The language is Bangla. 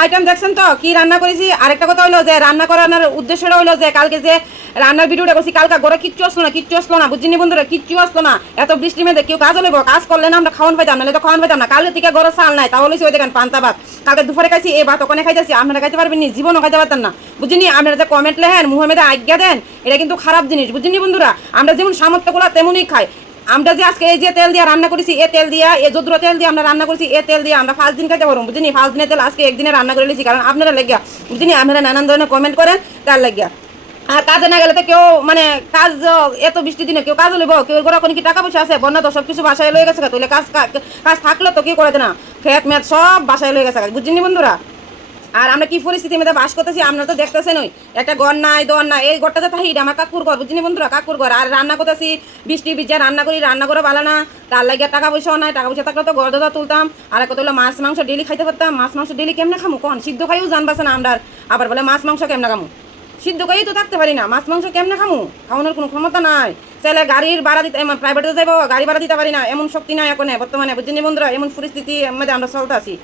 আইটেম দেখছেন তো? কি রান্না করেছি? আরেকটা কথা হলো যে, রান্না করানোর উদ্দেশ্যটা হলো যে, কালকে যে রান্নার ভিডিওটা করছি, কালকে ঘরে কিচ্ছু আসলো না, কিচ্ছু আসলো না। বুঝিনি বন্ধুরা? কিচ্ছু আসলো না। এত বৃষ্টি মেয়েদের কেউ কাজ হলে কাজ করলে না আমরা খাওয়ান পাইতাম না তো খাওয়ান পাইতাম না। কালকে থেকে ঘরে চাল নাই, তাহলে ওই দেখেন পান্তা ভাত। কালকে দুপুরে খাইছি এই ভাত, ওখানে খাইতেছি, আপনারা খাইতে পারবেন জীবনও খাইতে পারতেন না। বুঝিনি আপনারা যে কমেন্ট লেখেন মুহের মধ্যে আজ্ঞা দেন, এটা কিন্তু খারাপ জিনিস। বুঝিনি বন্ধুরা? আমরা যেমন সামর্থ্যগুলো তেমনই খাই। আমরা যে আজকে এই যে তেল দিয়ে রান্না করেছি, এ তেল দিয়া, এ যদ্র তেল দিয়ে আমরা রান্না করেছি, এ তেল দিয়ে আমরা পাঁচ দিন খাইতে পারব বুঝিনি পাঁচ দিনের তেল আজকে একদিনে রান্না করে নিয়েছি, কারণ আপনারা লেগিয়া বুঝিনি আপনারা নানান ধরনের কমেন্ট করেন, তার লাগিয়া। আর কাজে না গেলে তো কেউ মানে কাজ এত বৃষ্টি দিনে কেউ কাজ লইব কেউ ঘরে কোনো কি টাকা পয়সা আছে? বন্যা তো সব কিছু বাসায় লয়ে গেছে তাহলে কাজ কাজ থাকলে তো কেউ করে না। খেত মেত সব বাসায় লয়ে গেছে বুঝিনি বন্ধুরা? আর আমরা কি পরিস্থিতির মধ্যে বাস করতেছি? আপনারা তো দেখতেছেন ওই একটা ঘর নাই দর নাই। এই ঘরটাতে থাকি এটা আমার কাকুর ঘর বুঝিনি বন্ধুরা? কাকুর ঘর। আর রান্না করতেছি, বৃষ্টি ভিজা রান্না করি, রান্না করে ভালো না। তার লাগে টাকা পয়সাও নাই, টাকা পয়সা থাকলে তো ঘর দাদা তুলতাম। আর কত হলো মাছ, মাংস ডেলি খাইতে পারতাম। মাছ, মাংস ডেলি কেমনে খামু? কোন, সিদ্ধ খাইও জানবাছে না আমরা। আবার বলে, মাছ, মাংস কেমনে খামু? সিদ্ধ খাইও তো থাকতে পারি না। মাছ, মাংস কেমনে খামু? খাওয়ানোর কোনো ক্ষমতা নাই। চাইলে গাড়ির ভাড়া দিতে, এমন প্রাইভেটে যাব গাড়ি ভাড়া দিতে পারি না। এমন শক্তি নাই এখন, বর্তমানে বুঝিনি বন্ধুরা? এমন পরিস্থিতি মধ্যে আমরা চলতে আছি।